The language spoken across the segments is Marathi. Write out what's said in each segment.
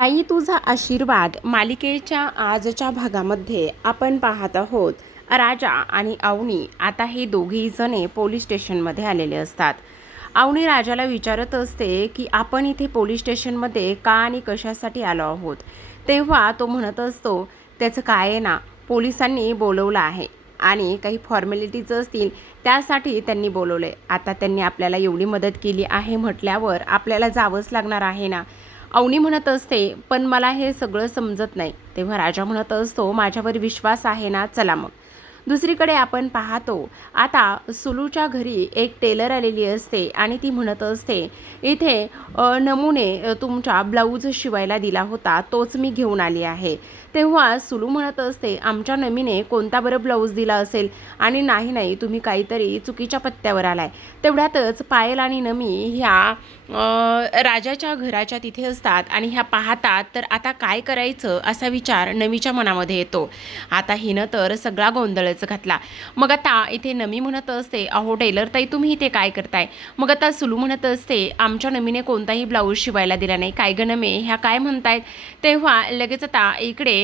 आई तुझा आशीर्वाद मालिकेच्या आजच्या भागामध्ये आपण पाहत आहोत. राजा आणि अवनी आता हे दोघेही जणे पोलीस स्टेशनमध्ये आलेले असतात. अवनी राजाला विचारत असते की आपण इथे पोलीस स्टेशनमध्ये का आणि कशासाठी आलो आहोत. तेव्हा तो म्हणत असतो त्याचं काय आहे ना, पोलिसांनी बोलवलं आहे आणि काही फॉर्मॅलिटीज असतील त्यासाठी त्यांनी बोलवले. आता त्यांनी आपल्याला एवढी मदत केली आहे म्हटल्यावर आपल्याला जावंच लागणार आहे ना. अवनी म्हणत असते पण मला हे सगळं समजत नाही. तेव्हा राजा म्हणत असतो माझ्यावर विश्वास आहे ना, चला मग. दुसरीकडे आपण पाहतो आता सुलूच्या घरी एक टेलर आलेली असते आणि ती म्हणत असते इथे नमुने तुमचा ब्लाऊज शिवायला दिला होता तोच मी घेऊन आली आहे. तेव्हा सुलू म्हणत असते आमच्या नमीने कोणता बरं ब्लाऊज दिला असेल आणि नाही तुम्ही काहीतरी चुकीच्या पत्त्यावर आलाय. तेवढ्यातच पायल आणि नमी ह्या राजाच्या घराच्या तिथे असतात आणि ह्या पाहतात तर आता काय करायचं असा विचार नमीच्या मनामध्ये येतो. आता हिनं तर सगळा गोंधळच घातला. मग आता इथे नमी म्हणत असते अहो टेलर ताई तुम्ही इथे काय करताय. मग आता सुलू म्हणत असते आमच्या नमीने कोणताही ब्लाऊज शिवायला दिला नाही. काय ग नमे ह्या काय म्हणतायत. तेव्हा लगेच आता इकडे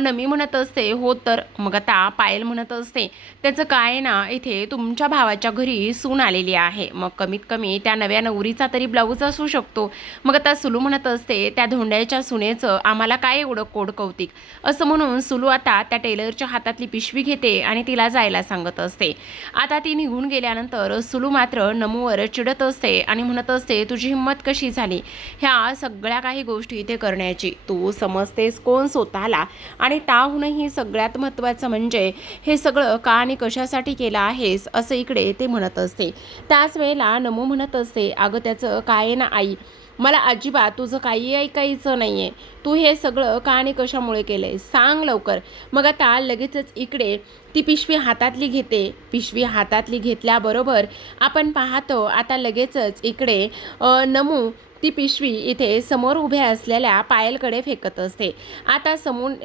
नमी म्हणत असते हो तर. मग आता पायल म्हणत असते त्याचं काय ना इथे तुमच्या भावाच्या घरी सून आलेली आहे मग कमीत कमी त्या नव्या नवरीचा तरी ब्लाऊज असू शकतो. मग आता सुलू म्हणत असते त्या धोंड्याच्या सुनेचं आम्हाला काय एवढं कोड कौतिक. असं म्हणून सुलू आता त्या टेलरच्या हातातली पिशवी घेते आणि तिला जायला सांगत असते. आता ती निघून गेल्यानंतर सुलू मात्र नमूवर चिडत असते आणि म्हणत असते तुझी हिंमत कशी झाली ह्या सगळ्या काही गोष्टी इथे करण्याची. तू समजतेस कोण स्वतःला आणि त्याहूनही सगळ्यात महत्त्वाचं म्हणजे हे सगळं का आणि कशासाठी केलं आहेस असं इकडे ते म्हणत असते. त्याच वेळेला नमू म्हणत असते अगं त्याचं काय ना आई, मला अजिबात तुझं काही ऐकायचं नाही आहे. तू हे सगळं का आणि कशामुळे केलं आहे सांग लवकर. मग आता लगेचच इकडे ती पिशवी हातातली घेते. पिशवी हातातली घेतल्याबरोबर आपण पाहतो आता लगेचच इकडे नमू ती पिशवी इथे समोर उभ्या असलेल्या पायलकडे फेकत असते. आता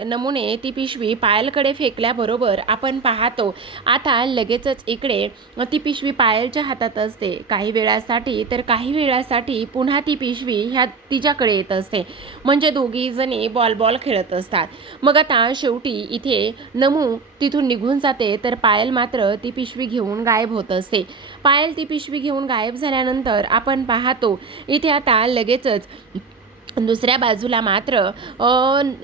नमुने ती पिशवी पायलकडे फेकल्याबरोबर आपण पाहतो आता लगेचच इकडे ती पिशवी पायलच्या हातात असते. काही वेळासाठी पुन्हा ती पिशवी ह्या तिच्याकडे येत असते. म्हणजे दोघी जणी बॉल खेळत असतात. मग आता शेवटी इथे नमू तिथून निघून जाते तर पायल मात्र ती पिशवी घेऊन गायब होत असते. पायल ती पिशवी घेऊन गायब झाल्यानंतर आपण पाहतो इथे आता लगेचच दुसऱ्या बाजूला मात्र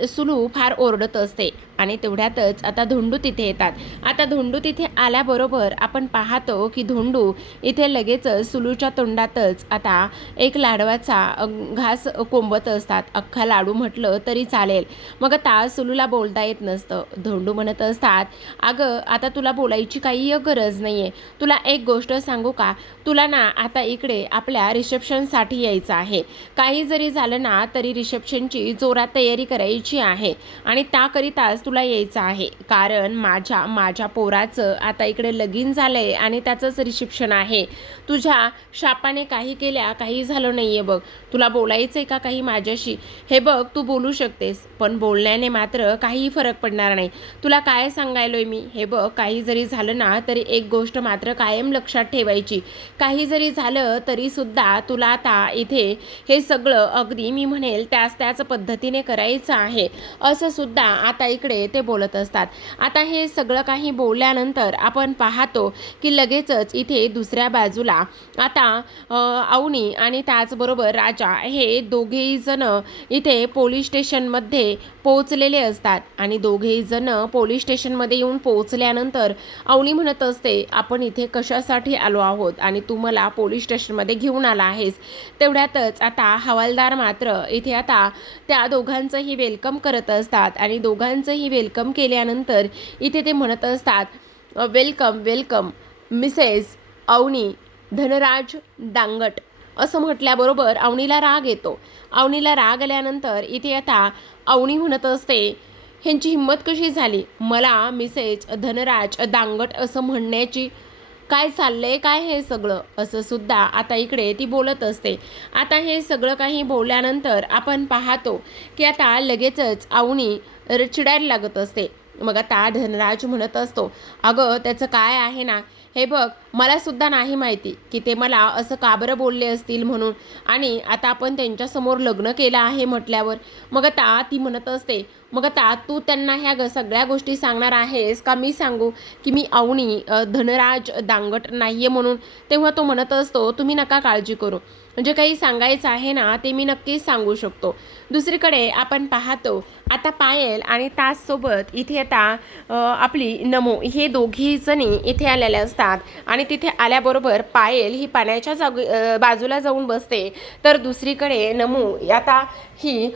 सुलू फार ओरडत असते आणि तेवढ्यातच आता धोंडू तिथे येतात. आता धोंडू तिथे आल्याबरोबर आपण पाहतो की धोंडू इथे लगेच सुलूच्या तोंडातच आता एक लाडवाचा घास कोंबत असतात. अख्खा लाडू म्हटलं तरी चालेल. मग आता सुलूला बोलता येत नसतं. धोंडू म्हणत असतात अगं आता तुला बोलायची काही गरज नाही आहे. तुला एक गोष्ट सांगू का, तुला ना आता इकडे आपल्या रिसेप्शनसाठी यायचं आहे. काही जरी झालं ना तरी रिसेप्शनची जोरात तयारी करायची आहे आणि त्याकरिताच तुला यायचं आहे. कारण माझ्या पोराचं आता इकडे लगीन झालंय आणि त्याचंच रिसेप्शन आहे. तुझ्या शापाने काही झालं नाहीये बघ. तुला बोलायचंय का काही माझ्याशी, हे बघ तू बोलू शकतेस पण बोलण्याने मात्र काही फरक पडणार नाही. तुला काय सांगायलोय मी, हे बघ काही जरी झालं ना तरी एक गोष्ट मात्र कायम लक्षात ठेवायची. काही जरी झालं तरी सुद्धा तुला आता इथे हे सगळं अगदी मी म्हणेल त्याच पद्धतीने करायचं आहे असं सुद्धा आता इकडे ते बोलत असतात. आता हे सगळं काही बोलल्यानंतर आपण पाहतो की लगेचच इथे दुसऱ्या बाजूला आता अवनी आणि त्याचबरोबर राजा हे दोघेही जण इथे पोलीस स्टेशनमध्ये पोहोचलेले असतात आणि दोघेही जण पोलीस स्टेशनमध्ये येऊन पोहोचल्यानंतर अवनी म्हणत असते आपण इथे कशासाठी आलो आहोत आणि तू मला पोलीस स्टेशनमध्ये घेऊन आला आहेस. तेवढ्यातच आता हवालदार मात्र इथे आता त्या दोघांचंही वेलकम करत असतात आणि दोघांचंही वेलकम केल्यानंतर इथे ते म्हणत असतात वेलकम मिसेस अवनी धनराज दांगट असं म्हटल्याबरोबर अवनीला राग येतो. अवनीला राग आल्यानंतर इथे आता अवनी म्हणत असते ह्यांची हिंमत कशी झाली मला मिसेस धनराज दांगट असं म्हणण्याची. काय चाललंय काय हे सगळं असं सुद्धा आता इकडे ती बोलत असते. आता हे सगळं काही बोलल्यानंतर आपण पाहतो की आता लगेचच अवनी चिडायला लागत असते. मग आता धनराज म्हणत असतो अगं त्याचं काय आहे ना, हे बघ, मला सुद्धा नाही माहिती की ते मला असं का बरं बोलले असतील म्हणून. आणि आता आपण त्यांच्यासमोर लग्न केलं आहे म्हटल्यावर मग आता ती म्हणत असते, मग आता तू त्यांना ह्या सगळ्या गोष्टी सांगणार आहेस का मी सांगू की मी अवनी धनराज दांगट नाही आहे म्हणून. तेव्हा तो म्हणत असतो, तुम्ही नका काळजी करू, जे काही सांगायचं आहे ना ते मी नक्कीच सांगू शकतो. दुसरीकडे आपण पाहतो आता पायल आणि ताससोबत इथे आता आपली नमो हे दोघी जणी इथे आलेल्या असतात. आणि तिथे आल्याबरोबर पायल ही पाण्याच्या बाजूला जाऊन बसते, तर दुसरीकडे नमू आता ही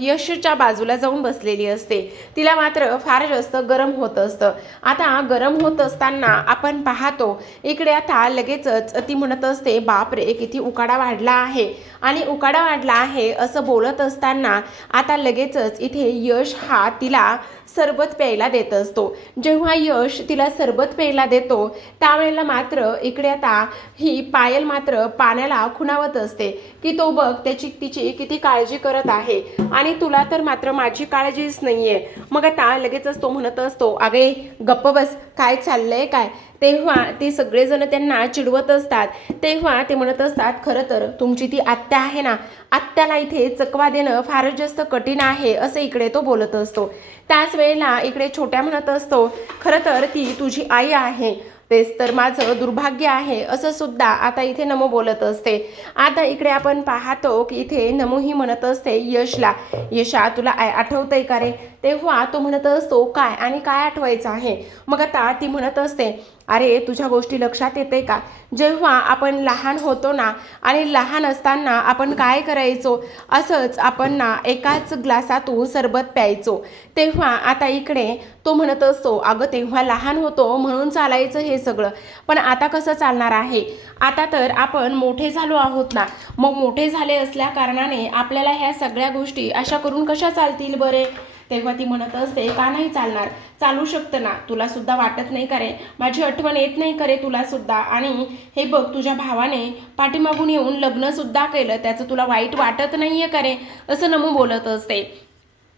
यशच्या बाजूला जाऊन बसलेली असते. तिला मात्र फार जास्त गरम होत असतं. आता गरम होत असताना आपण पाहतो इकडे आता लगेचच ती म्हणत असते, बापरे किती उकाडा वाढला आहे. आणि उकाडा वाढला आहे असं बोलत असताना आता लगेचच इथे यश हा तिला सरबत प्यायला देत असतो. जेव्हा यश तिला सरबत प्यायला देतो त्यावेळेला मात्र इकडे आता ही पायल मात्र पाण्याला खुणावत असते की तो बघ तिची किती काळजी करत आहे आणि तुला तर मात्र माझी काळजीच नाहीये. मग आता लगेचच तो म्हणत असतो, अगे गप्प बस, काय चाललंय काय. तेव्हा ते सगळेजण त्यांना चिडवत असतात. तेव्हा ते म्हणत असतात, खरं तर तुमची ती आत्या आहे ना, आत्याला इथे चकवा देणं फारच जास्त कठीण आहे असं इकडे तो बोलत असतो. त्याच वेळेला इकडे छोट्या म्हणत असतो, खरं तर ती तुझी आई आहे, तेच तर माझं दुर्भाग्य आहे असं सुद्धा आता इथे नमो बोलत असते. आता इकडे आपण पाहतो की इथे नमो ही म्हणत असते यशला, यशा तुला आठवतंय का रे. तेव्हा तो म्हणत असतो, काय आणि काय आठवायचं आहे. मग आता ती म्हणत असते, अरे तुझ्या गोष्टी लक्षात येते का, जेव्हा आपण लहान होतो ना आणि लहान असताना आपण काय करायचो, असंच आपण ना एकाच ग्लासातून सरबत प्यायचो. तेव्हा आता इकडे तो म्हणत असतो, अगं तेव्हा लहान होतो म्हणून चालायचं हे सगळं, पण आता कसं चालणार आहे. आता तर आपण मोठे झालो आहोत ना, मग मोठे झाले असल्या कारणाने आपल्याला ह्या सगळ्या गोष्टी अशा करून कशा चालतील बरे. तेव्हा ती म्हणत असते, का नाही चालणार, चालू शकतं ना, तुला सुद्धा वाटत नाही करे, माझी आठवण येत नाही करे तुला सुद्धा. आणि हे बघ तुझ्या भावाने पाठीमागून येऊन लग्न सुद्धा केलं, त्याचं तुला वाईट वाटत नाहीये करे असं नमू बोलत असते.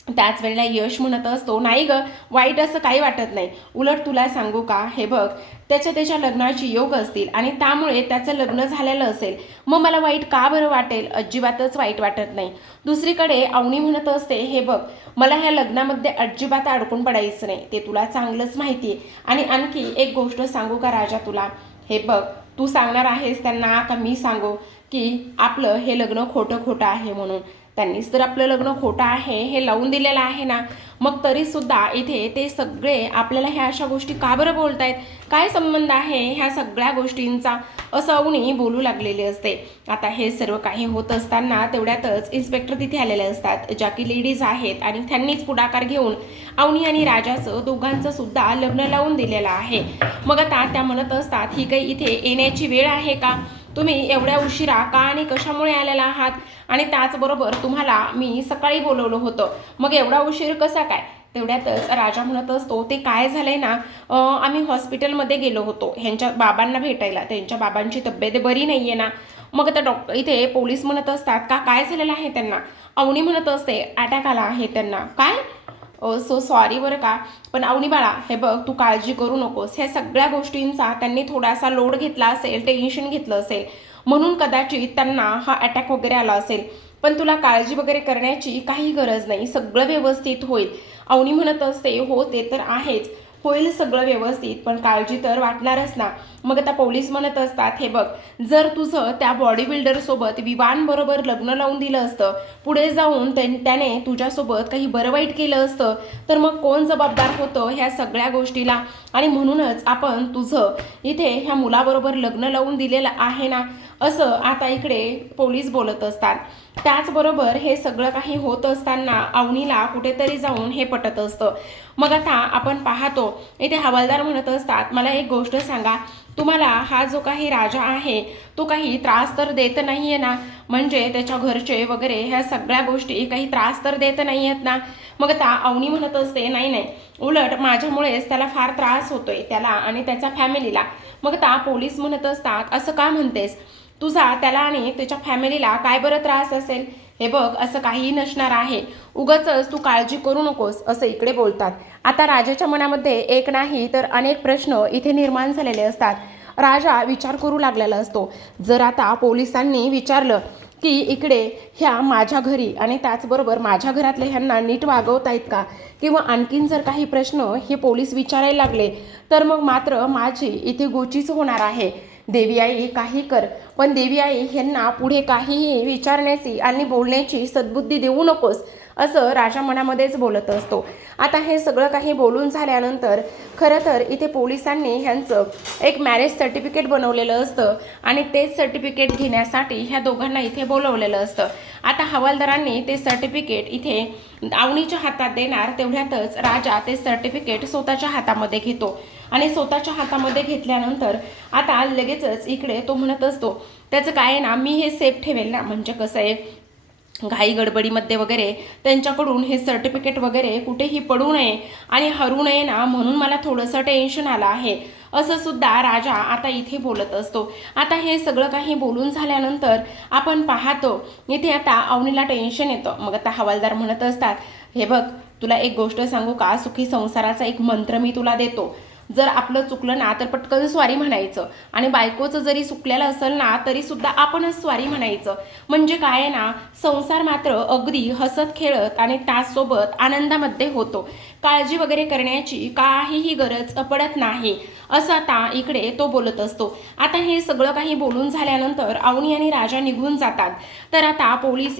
त्याच वेळेला यश म्हणत असतो, नाही ग, वाईट असं काही वाटत नाही, उलट तुला सांगू का, हे बघ त्याच्या लग्नाची योग असतील आणि त्यामुळे त्याचं लग्न झालेलं असेल, मग मला वाईट का बरं वाटेल, अजिबातच वाईट वाटत नाही. दुसरीकडे अवनी म्हणत असते, हे बघ मला ह्या लग्नामध्ये अजिबात अडकून पडायचं नाही, ते तुला चांगलंच माहिती आहे. आणि आणखी एक गोष्ट सांगू का राजा तुला, हे बघ तू सांगणार आहेस त्यांना का मी सांगू की आपलं हे लग्न खोटं आहे म्हणून. त्यांनीच तर आपलं लग्न खोटं आहे हे लावून दिलेलं आहे ना, मग तरीसुद्धा इथे ते सगळे आपल्याला ह्या अशा गोष्टी का बरं बोलतायत, काय संबंध आहे ह्या सगळ्या गोष्टींचा, असं अवनी बोलू लागलेले असते. आता हे सर्व काही होत असताना तेवढ्यातच इन्स्पेक्टर तिथे आलेले असतात, ज्या की लेडीज आहेत, आणि त्यांनीच पुढाकार घेऊन अवनी आणि राजाचं दोघांचं सुद्धा लग्न लावून दिलेलं आहे. मग आता त्या म्हणत असतात, ही काही इथे येण्याची वेळ आहे का, तुम्ही एवढ्या उशिरा का आणि कशामुळे आलेला आहात, आणि त्याचबरोबर तुम्हाला मी सकाळी बोलवलं होतं, मग एवढा उशीर कसा काय. तेवढ्यातच राजा म्हणत असतो, ते काय झालंय ना, आम्ही हॉस्पिटलमध्ये गेलो होतो ह्यांच्या बाबांना भेटायला, त्यांच्या बाबांची तब्येत बरी नाहीये ना. मग आता इथे पोलीस म्हणत असतात, का काय झालेलं आहे त्यांना. अवनी म्हणत असते, अटॅक आला आहे त्यांना. काय, सो सॉरी बरं का, पण अवनी बाळा हे बघ तू काळजी करू नकोस, ह्या सगळ्या गोष्टींचा त्यांनी थोडासा लोड घेतला असेल, टेन्शन घेतलं असेल, म्हणून कदाचित त्यांना हा अटॅक वगैरे आला असेल, पण तुला काळजी वगैरे करण्याची काही गरज नाही, सगळं व्यवस्थित होईल. अवनी म्हणत असते, हो ते तर आहेच, होईल सगळं व्यवस्थित, पण काळजी तर वाटणारच ना. मग आता पोलीस म्हणत असतात, हे बघ जर तुझं त्या बॉडी बिल्डरसोबत विवानबरोबर लग्न लावून दिलं असतं, पुढे जाऊन त्याने तुझ्यासोबत काही बरं वाईट केलं असतं, तर मग कोण जबाबदार होतं ह्या सगळ्या गोष्टीला. आणि म्हणूनच आपण तुझं इथे ह्या मुलाबरोबर लग्न लावून दिलेलं आहे ना, असं आता इकडे पोलीस बोलत असतात. त्याचबरोबर हे सगळं काही होत असताना अवनीला कुठेतरी जाऊन हे पटत असतं. मग आता आपण पाहतो इथे हवालदार म्हणत असतात, मला एक गोष्ट सांगा, तुम्हाला हा जो काही राजा आहे तो काही त्रास तर देत नाहीये ना, म्हणजे त्याच्या घरचे वगैरे ह्या सगळ्या गोष्टी काही त्रास तर देत नाही आहेत ना. मग आता अवनी म्हणत असते, नाही, उलट माझ्यामुळेच त्याला फार त्रास होतोय, त्याला आणि त्याच्या फॅमिलीला. मग आता पोलीस म्हणत असतात, असं का म्हणतेस, तुझा त्याला आणि त्याच्या फॅमिलीला काय बरं त्रास असेल. हे बघ असं काहीही नसणार आहे, उगाचच तू काळजी करू नकोस असं इकडे बोलतात. आता राजाच्या मनामध्ये एक नाही तर अनेक प्रश्न इथे निर्माण झालेले असतात. राजा विचार करू लागलेला असतो. जर आता पोलिसांनी विचारलं की इकडे ह्या माझ्या घरी आणि त्याचबरोबर माझ्या घरातले ह्यांना नीट वागवतायत का, किंवा आणखीन जर काही प्रश्न हे पोलीस विचारायला लागले तर मग मात्र माझी इथे गोचीच होणार आहे. देवी आई काही कर, पण देवी आई ह्यांना पुढे काहीही विचारण्याची आणि बोलण्याची सद्बुद्धी देऊ नकोस असं राजा मनामध्येच बोलत असतो. आता हे सगळं काही बोलून झाल्यानंतर खरं तर इथे पोलिसांनी ह्यांचं एक मॅरेज सर्टिफिकेट बनवलेलं असतं आणि तेच सर्टिफिकेट घेण्यासाठी ह्या दोघांना इथे बोलवलेलं असतं. आता हवालदारांनी ते सर्टिफिकेट इथे अवनीच्या हातात देणार तेवढ्यातच राजा ते सर्टिफिकेट स्वतःच्या हातामध्ये घेतो आणि स्वतःच्या हातामध्ये घेतल्यानंतर आता लगेचच इकडे तो म्हणत असतो त्याचं काय आहे ना, मी हे सेफ ठेवेल ना, म्हणजे कसं आहे घाई गडबडीमध्ये वगैरे त्यांच्याकडून हे सर्टिफिकेट वगैरे कुठेही पडू नये आणि हरू नये ना, म्हणून मला थोडंसं टेन्शन आलं आहे असं सुद्धा राजा आता इथे बोलत असतो. आता हे सगळं काही बोलून झाल्यानंतर आपण पाहतो इथे आता अवनीला टेन्शन येतं. मग आता हवालदार म्हणत असतात, हे बघ तुला एक गोष्ट सांगू का, सुखी संसाराचा एक मंत्र मी तुला देतो. जर आपलं चुकलं ना तर पटकन स्वारी म्हणायचं आणि बायकोचं जरी चुकलेलं असेल ना तरी सुद्धा आपणच स्वारी म्हणायचं. म्हणजे काय आहे ना, संसार मात्र अगदी हसत खेळत आणि त्याचसोबत आनंदामध्ये होतो. काळजी वगैरे करण्याची काहीही गरज पडत नाही असं आता इकडे तो बोलत असतो. आता हे सगळं काही बोलून झाल्यानंतर अवनी आणि राजा निघून जातात. तर आता पोलीस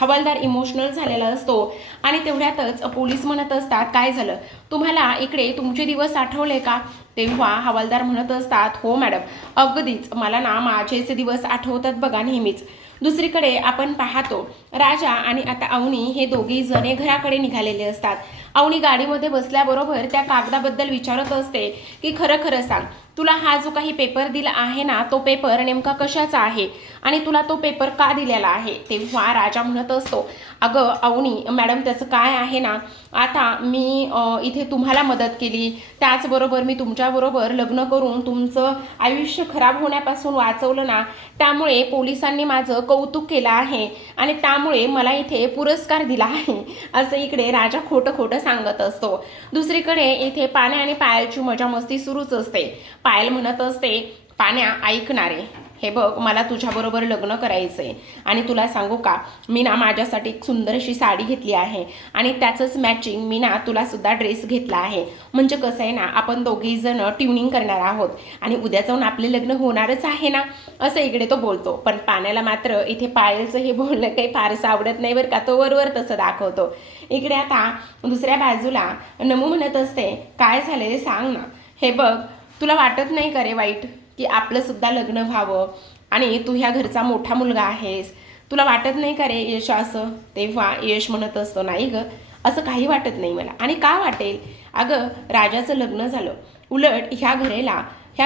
हवालदार इमोशनल झालेला असतो आणि तेवढ्यातच पोलीस म्हणत असतात, काय झालं तुम्हाला इकडे तुमचे दिवस आठवले का? तेव्हा हवालदार म्हणत असतात, हो मॅडम अगदीच मला ना माझेच दिवस आठवतात बघा नेहमीच. दुसरीकडे आपण पाहतो राजा आणि आता अवनी हे दोघी जणे घराकडे निघालेले असतात. अवनी गाडीमध्ये बसल्याबरोबर त्या कागदाबद्दल विचारत असते की खरं खरं सांग, तुला हा जो काही पेपर दिला आहे ना तो पेपर नेमका कशाचा आहे आणि तुला तो पेपर का दिलेला आहे? तेव्हा राजा म्हणत असतो, अगं अवनी मॅडम त्याचं काय आहे ना, आता मी इथे तुम्हाला मदत केली, त्याचबरोबर मी तुमच्याबरोबर लग्न करून तुमचं आयुष्य खराब होण्यापासून वाचवलं ना, त्यामुळे पोलिसांनी माझं कौतुक केलं आहे आणि त्यामुळे मला इथे पुरस्कार दिला आहे असं इकडे राजा खोटं खोटं सांगत असतो. दुसरीकडे इथे पाण्या आणि पायलची मजा मस्ती सुरूच असते. पायल म्हणत असते, पाण्या ऐकणारे हे बघ मला तुझ्याबरोबर लग्न करायचंय आणि तुला सांगू का, मी ना माझ्यासाठी एक सुंदर अशी साडी घेतली आहे आणि त्याचंच मॅचिंग मी ना तुला सुद्धा ड्रेस घेतला आहे. म्हणजे कसं आहे ना, आपण दोघेही जण ट्युनिंग करणार आहोत आणि उद्या जाऊन आपले लग्न होणारच आहे ना असं इकडे तो बोलतो. पण पाण्याला मात्र इथे पायलचं हे बोलणं काही फारसं आवडत नाही बरं का, तो वरवर तसं दाखवतो. इकडे आता दुसऱ्या बाजूला नमू म्हणत असते, काय झाले सांग ना, हे बघ तुला वाटत नाही का रे वाईट की आपलं सुद्धा लग्न व्हावं आणि तू ह्या घरचा मोठा मुलगा आहेस, तुला वाटत नाही का रे यश असं? तेव्हा यश म्हणत असतो, नाही ग असं काही वाटत नाही मला. आणि का वाटेल, अगं राजाचं लग्न झालं, उलट ह्या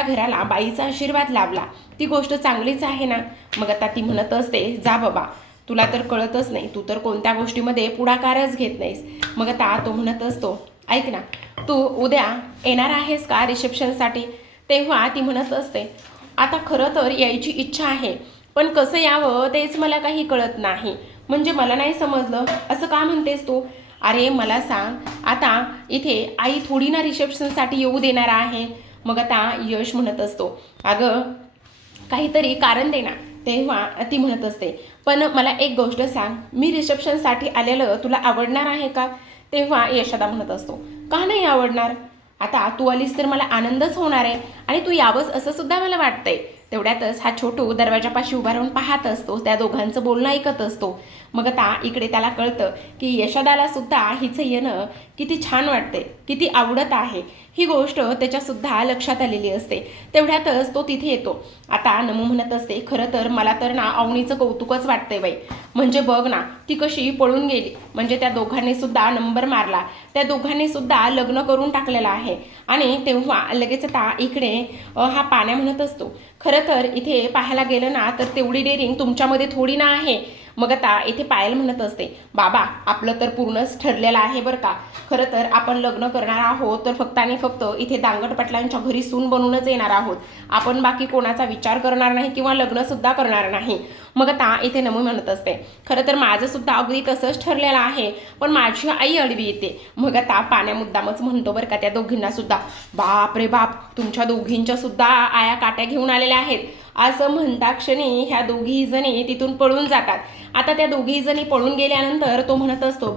घराला बाईचा आशीर्वाद लाभला, ती गोष्ट चांगलीच आहे ना. मग आता ती म्हणत असते, जा बाबा तुला तर कळतच नाही, तू तर कोणत्या गोष्टीमध्ये पुढाकारच घेत नाहीस. मग आता तो म्हणत असतो, ऐक ना तू उद्या येणार आहेस का रिसेप्शनसाठी? तेव्हा ती म्हणत असते, आता खरं तर यायची इच्छा आहे पण कसं यावं तेच मला काही कळत नाही. म्हणजे मला नाही समजलं, असं का म्हणतेस तू? अरे मला सांग, आता इथे आई थोडी ना रिसेप्शनसाठी येऊ देणार आहे. मग आता यश म्हणत असतो, अगं काहीतरी कारण दे ना. तेव्हा ती म्हणत असते, पण मला एक गोष्ट सांग, मी रिसेप्शनसाठी आलेलं तुला आवडणार आहे का? तेव्हा यशोदा म्हणत असतो, का नाही आवडणार, आता तू आलीस तर मला आनंदच होणार आहे आणि तू यावंस असं सुद्धा मला वाटतंय. तेवढ्यातच हा छोटू दरवाजापाशी उभा राहून पाहत असतो, त्या दोघांचं बोलणं ऐकत असतो. मग आता इकडे त्याला कळतं की यशोदाला सुद्धा हिचं येणं किती छान वाटते, किती आवडत आहे, ही गोष्ट त्याच्यासुद्धा लक्षात आलेली असते. तेवढ्यातच तो तिथे येतो. आता नमू म्हणत असते, खरं तर मला तर ना अवनीचं कौतुकच वाटतंय बाई, म्हणजे बघ ना ती कशी पळून गेली, म्हणजे त्या दोघांनी सुद्धा नंबर मारला, त्या दोघांनी सुद्धा लग्न करून टाकलेलं आहे. आणि तेव्हा लगेच आता इकडे हा पाण्या म्हणत असतो, खरं तर इथे पाहायला गेलं ना तर तेवढी डेअरिंग तुमच्यामध्ये थोडी ना आहे. मग आता इथे पायल म्हणत असते, बाबा आपलं तर पूर्णच ठरलेलं आहे बरं का, खरं तर आपण लग्न करणार आहोत तर फक्त आणि फक्त इथे दांगट पाटलांच्या घरी सून बनूनच येणार आहोत, आपण बाकी कोणाचा विचार करणार नाही किंवा लग्नसुद्धा करणार नाही. मग आता इथे नमू म्हणत असते, खरं तर माझं सुद्धा अगदी तसंच ठरलेलं आहे, पण माझी आई अडवी येते. मग आता पाण्या मुद्दामच म्हणतो बरं का त्या दोघींना सुद्धा, बाप रे बाप, तुमच्या दोघींच्या सुद्धा आया काट्या घेऊन आलेल्या आहेत. असं म्हणता क्षणी ह्या दोघी जणी तिथून पळून जातात. आता त्या दोघी जणी पळून गेल्यानंतर तो म्हणत असतो,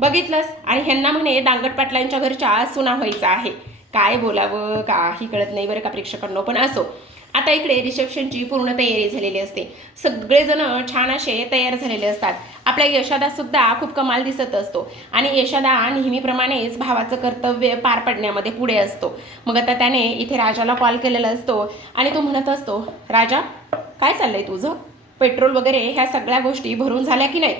बघितलंस, आणि ह्यांना म्हणे दांगट पाटलांच्या घरच्या सुना व्हायचं आहे. काय बोलावं काही कळत नाही बरं का प्रेक्षकांनो. पण असो, आता इकडे रिसेप्शनची पूर्ण तयारी झालेली असते. सगळेजण छान असे तयार झालेले असतात. आपल्या यशादा सुद्धा खूप कमाल दिसत असतो आणि यशादा नेहमीप्रमाणेच भावाचं कर्तव्य पार पाडण्यामध्ये पुढे असतो. मग आता त्याने इथे राजाला कॉल केलेला असतो आणि तो म्हणत असतो, राजा काय चाललंय तुझं? पेट्रोल वगैरे ह्या सगळ्या गोष्टी भरून झाल्या की नाही?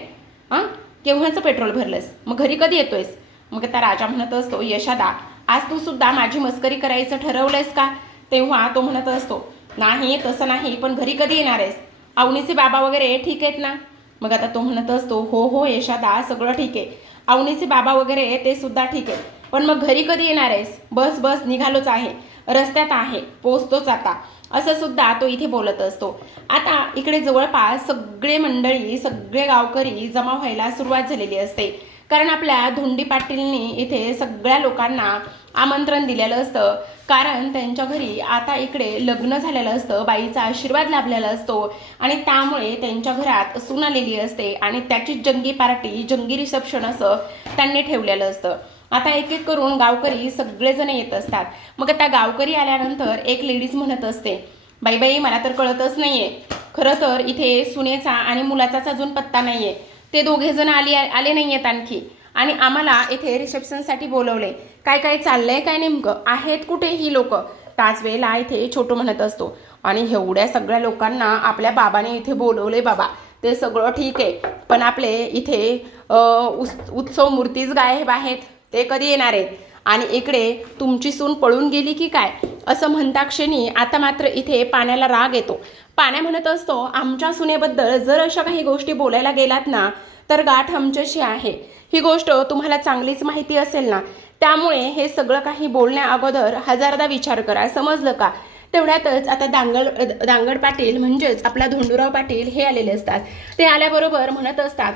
केव्हाचं पेट्रोल भरलंस? मग घरी कधी येतोयस? मग आता राजा म्हणत असतो, यशादा आज तू सुद्धा माझी मस्करी करायचं ठरवलंयस का? तेव्हा तो म्हणत असतो, नाही तसं नाही, पण घरी कधी येणार आहेस? अवनीचे बाबा वगैरे ठीक आहेत ना? मग आता तो म्हणत असतो, हो यशादा सगळं ठीक आहे, अवनीचे बाबा वगैरे ते सुद्धा ठीक आहे, पण मग घरी कधी येणार आहेस? बस निघालोच आहे, रस्त्यात आहे, पोचतोच आता, असं सुद्धा तो इथे बोलत असतो. आता इकडे जवळपास सगळे मंडळी सगळे गावकरी जमा व्हायला सुरुवात झालेली असते, कारण आपल्या धोंडी पाटीलनी इथे सगळ्या लोकांना आमंत्रण दिलेलं असतं, कारण त्यांच्या घरी आता इकडे लग्न झालेलं असतं, बाईचा आशीर्वाद लाभलेला असतो आणि त्यामुळे त्यांच्या घरात सून आलेली असते आणि त्याचीच जंगी पार्टी, जंगी रिसेप्शन असं त्यांनी ठेवलेलं असतं. आता एक एक करून गावकरी सगळेजण येत असतात. मग त्या गावकरी आल्यानंतर एक लेडीज म्हणत असते, बाई मला तर कळतच नाहीये, खरं तर इथे सुनेचा आणि मुलाचाच अजून पत्ता नाहीये, ते दोघेजण आले नाही आहेत आणखी, आणि आम्हाला इथे रिसेप्शनसाठी बोलवले, काय चाललंय काय नेमकं, आहेत कुठे ही लोक? त्याच वेळेला इथे छोटू म्हणत असतो, आणि एवढ्या सगळ्या लोकांना आपल्या बाबाने इथे बोलवले बाबा, ते सगळं ठीक आहे, पण आपले इथे उत्सव मूर्तीच गायब आहेत, ते कधी येणार आहेत? आणि इकडे तुमची सून पळून गेली की काय? असं म्हणता क्षणी आता मात्र इथे पाण्याला राग येतो. पाण्या म्हणत असतो, आमच्या सुनेबद्दल जर अशा काही गोष्टी बोलायला गेलात ना तर गाठ आमच्याशी आहे, ही गोष्ट तुम्हाला चांगलीच माहिती असेल ना, त्यामुळे हे सगळं काही बोलण्या अगोदर हजारदा विचार करा, समजलं का? तेवढ्यातच आता दांगड पाटील म्हणजेच आपला धोंडूराव पाटील हे आलेले असतात. ते आल्याबरोबर म्हणत असतात,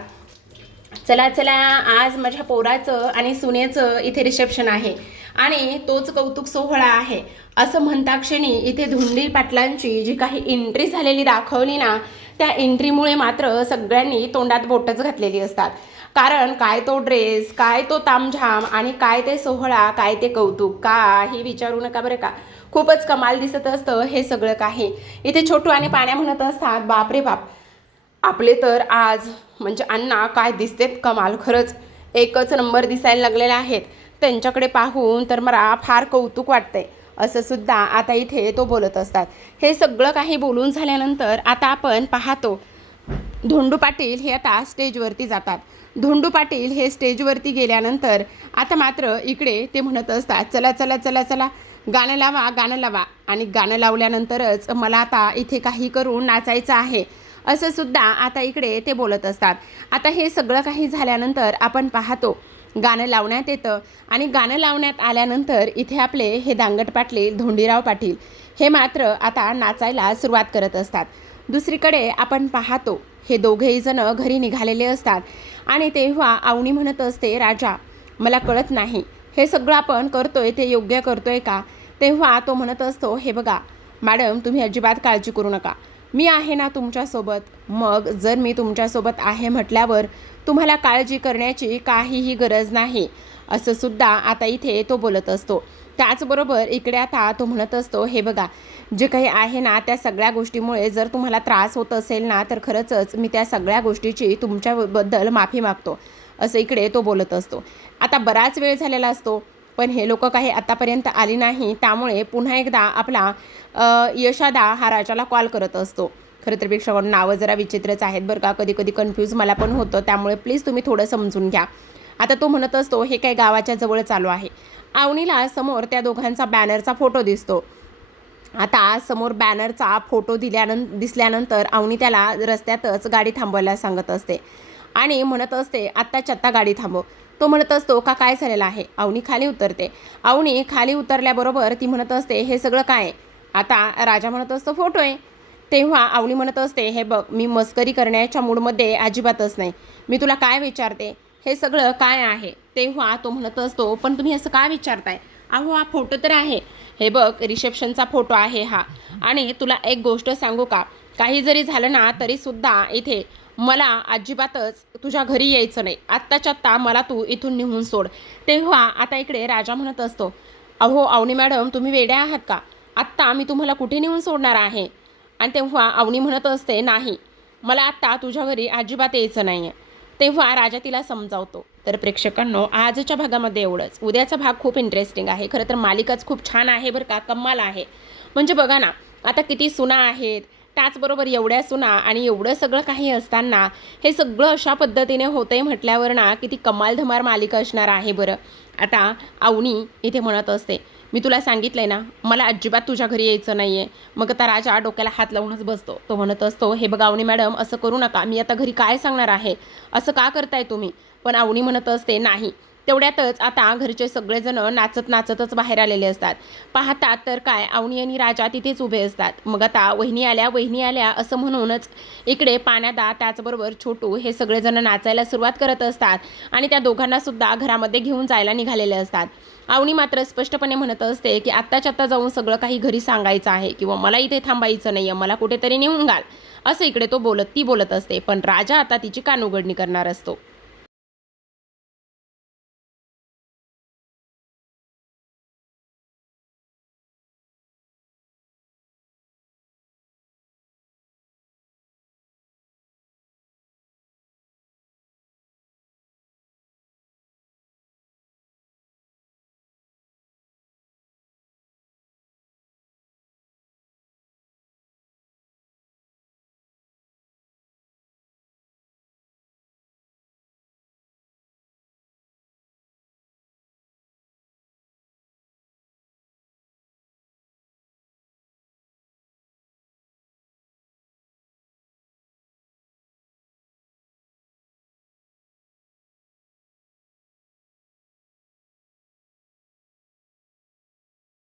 चला आज माझ्या पोराचं आणि सुनेचं इथे रिसेप्शन आहे आणि तोच कौतुक सोहळा आहे. असं म्हणता क्षणी इथे धोंडी पाटलांची जी काही एंट्री झालेली दाखवली ना, त्या एंट्रीमुळे मात्र सगळ्यांनी तोंडात बोटच घातलेली असतात, कारण काय तो ड्रेस, काय तो तामझाम आणि काय ते सोहळा, काय ते कौतुक, काही विचारू नका बरं का. खूपच कमाल दिसत असतं हे सगळं काही. इथे छोटू आणि पाण्या म्हणत असतात, बाप रे बाप, आपले तर आज म्हणजे अण्णा काय दिसतेत कमाल, खरंच एकच नंबर दिसायला लागलेले आहेत, त्यांच्याकडे पाहून तर मला फार कौतुक वाटतंय, असं सुद्धा आता इथे तो बोलत असतात. हे सगळं काही बोलून झाल्यानंतर आता आपण पाहतो धोंडू पाटील हे आता स्टेजवरती जातात. धोंडू पाटील हे स्टेजवरती गेल्यानंतर आता मात्र इकडे ते म्हणत असतात, चला गाणं लावा आणि गाणं लावल्यानंतरच मला आता इथे काही करून नाचायचं आहे, असं सुद्धा आता इकडे ते बोलत असतात. आता हे सगळं काही झाल्यानंतर आपण पाहतो गाणं लावण्यात येतं आणि गाणं लावण्यात आल्यानंतर इथे आपले हे दांगट पाटील, धोंडीराव पाटील हे मात्र आता नाचायला सुरुवात करत असतात. दुसरीकडे आपण पाहतो हे दोघेही जण घरी निघालेले असतात आणि तेव्हा अवनी म्हणत असते, राजा मला कळत नाही हे सगळं आपण करतोय ते योग्य करतोय का? तेव्हा तो म्हणत असतो, हे बघा मॅडम, तुम्ही अजिबात काळजी करू नका, मी आहे ना तुमच्यासोबत. मग जर मी तुमच्यासोबत आहे म्हटल्यावर तुम्हाला काळजी करण्याची काहीही गरज नाही, असं सुद्धा आता इथे तो बोलत असतो. त्याचबरोबर इकडे आता तो म्हणत असतो, हे बघा जे काही आहे ना त्या सगळ्या गोष्टीमुळे जर तुम्हाला त्रास होत असेल ना तर खरंच मी त्या सगळ्या गोष्टीची तुमच्याबद्दल माफी मागतो, असं इकडे तो बोलत असतो. आता बराच वेळ झालेला असतो पण हे लोक काही आतापर्यंत आली नाही, त्यामुळे पुन्हा एकदा आपला यशादा हा राजाला कॉल करत असतो. खरं तर प्रेक्षकांना नावं जरा विचित्रच आहेत बरं का, कधी कन्फ्यूज मला पण होतं, त्यामुळे प्लीज तुम्ही थोडं समजून घ्या. आता तो म्हणत असतो, हे काही गावाच्या जवळ चालू आहे. अवनीला समोर त्या दोघांचा बॅनरचा फोटो दिसतो. आता समोर बॅनरचा फोटो दिसल्यानंतर अवनी त्याला रस्त्यातच गाडी थांबवायला सांगत असते आणि म्हणत असते, आत्ताच्या आत्ता गाडी थांबव. तो म्हणत असतो, का काय झालेलं आहे? अवनी खाली उतरते. अवनी खाली उतरल्याबरोबर ती म्हणत असते, हे सगळं काय? आता राजा म्हणत असतो, फोटो आहे. तेव्हा अवनी म्हणत असते, हे बघ मी मस्करी करण्याच्या मूडमध्ये अजिबातच नाही. मी तुला काय विचारते हे सगळं काय आहे. तेव्हा तो म्हणत असतो, पण तुम्ही असं का विचारताय? अहो हा फोटो तर आहे. हे बघ रिसेप्शनचा फोटो आहे हा. आणि तुला एक गोष्ट सांगू का, काही जरी झालं ना तरीसुद्धा इथे मला अजिबातच तुझ्या घरी यायचं नाही. आत्ताच्या आत्ता मला तू इथून निघून सोड. तेव्हा आता इकडे राजा म्हणत असतो, अहो अवनी मॅडम तुम्ही वेड्या आहात का? आत्ता मी तुम्हाला कुठे नेऊन सोडणार आहे? आणि तेव्हा अवनी म्हणत असते, नाही मला आत्ता तुझ्या घरी अजिबात यायचं नाही आहे. तेव्हा राजा तिला समजावतो. तर प्रेक्षकांनो आजच्या भागामध्ये एवढंच. उद्याचा भाग खूप इंटरेस्टिंग आहे. खरं तर मालिकाच खूप छान आहे बरं का, कमाल आहे. म्हणजे बघा ना आता किती सुना आहेत, त्याचबरोबर एवढ्या सुना आणि एवढं सगळं काही असताना हे सगळं अशा पद्धतीने होतंय म्हटल्यावर ना किती कमाल धमाल मालिका असणार आहे बरं. आता अवनी इथे म्हणत असते, मी तुला सांगितलंय ना मला अजिबात तुझ्या घरी यायचं नाही आहे. मग आता राजा डोक्याला हात लावूनच बसतो. तो म्हणत असतो, हे बघा अवनी मॅडम असं करू नका. मी आता घरी काय सांगणार आहे? असं का करताय तुम्ही? पण अवनी म्हणत असते, नाही. तेवढ्यातच आता घरचे सगळेजण नाचत नाचतच बाहेर आलेले असतात. पाहतात तर काय अवनी आणि राजा तिथेच उभे असतात. मग आता वहिनी आल्या असं म्हणूनच इकडे पाण्यादा त्याचबरोबर छोटू हे सगळेजण नाचायला सुरुवात करत असतात आणि त्या दोघांना सुद्धा घरामध्ये घेऊन जायला निघालेले असतात. अवनी मात्र स्पष्टपणे म्हणत असते की आत्ताच्या आत्ता जाऊन सगळं काही घरी सांगायचं आहे किंवा मला इथे थांबायचं नाही आहे, मला कुठेतरी नेऊन घाल, असं इकडे ती बोलत असते. पण राजा आता तिची कानउघडणी करणार असतो.